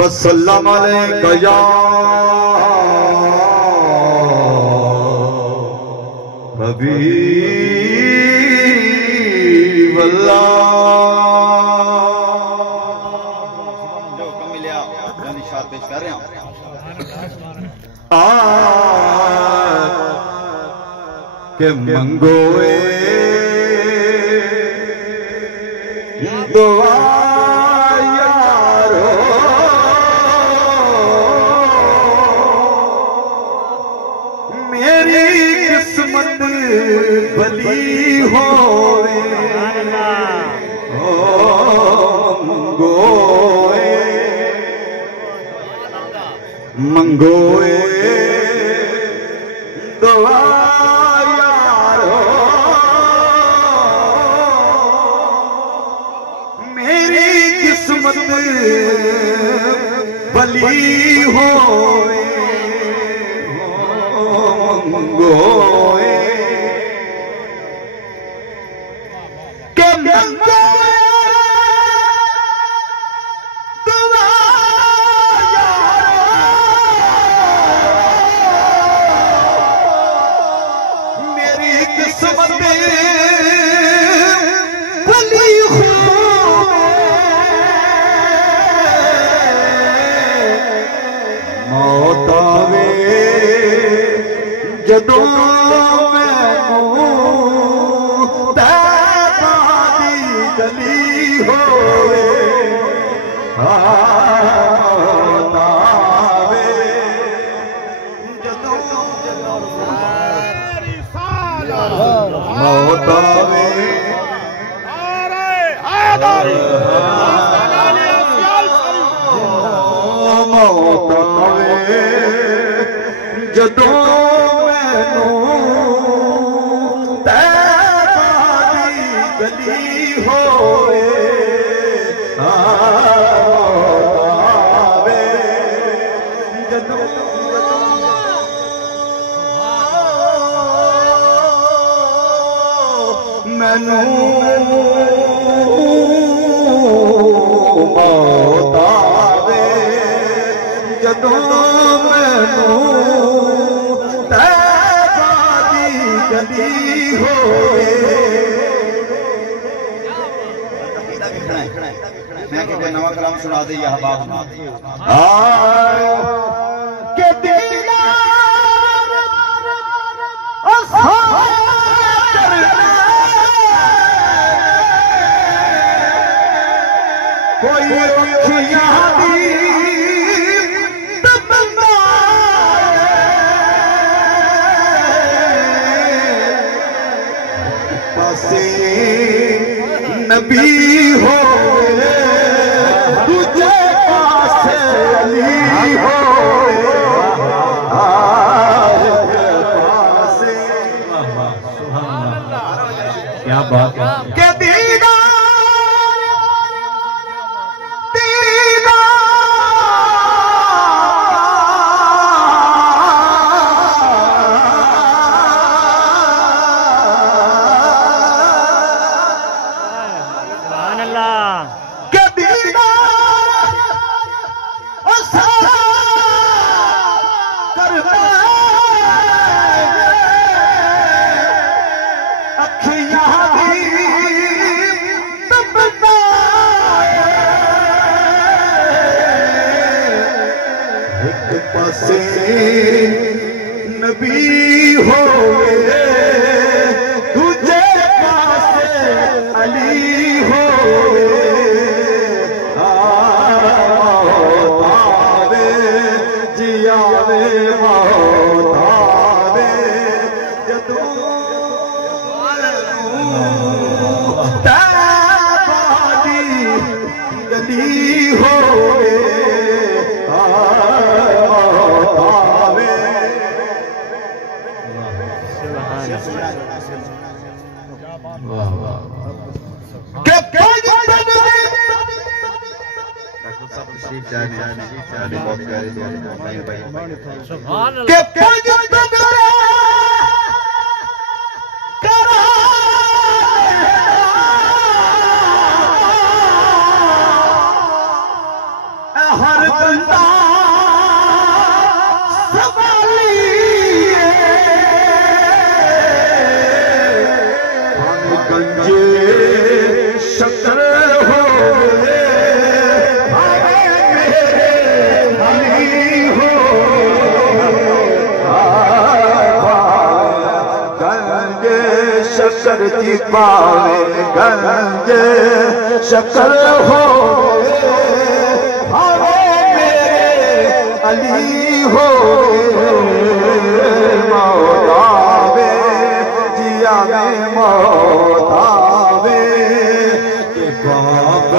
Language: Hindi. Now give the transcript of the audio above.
वसल्लम अलैका या हबीबल्लाह। पेश कर रहे हैं के मंगोए दुआ यारो मेरी किस्मत भली होवे मंगोए दुआ यारो मेरी किस्मत भली होवे मंगोए के मंगोए दुआ जदों मैनू तैबा दी गली होवे आवे जदों मौत आवे मौत आवे जदों गली होए आवे जदों मैनू मौत आवे जदों मैनू तैबा दी गली होए। मैं कहते नवा कलाम सुना दे यह बात के दीदार कोई खुशियां दी तमन्ना पासे नबी हो तुझे पासे अली हो पासे क्या बात है के नबी होवे तुझे पासे अली होवे आवे जियावे मौत आवे जदों तैबा दी गली होवे हर चढ़ती पावे गंज शक्कर हो अली हो मौलावे जिया में मौलावे के बाप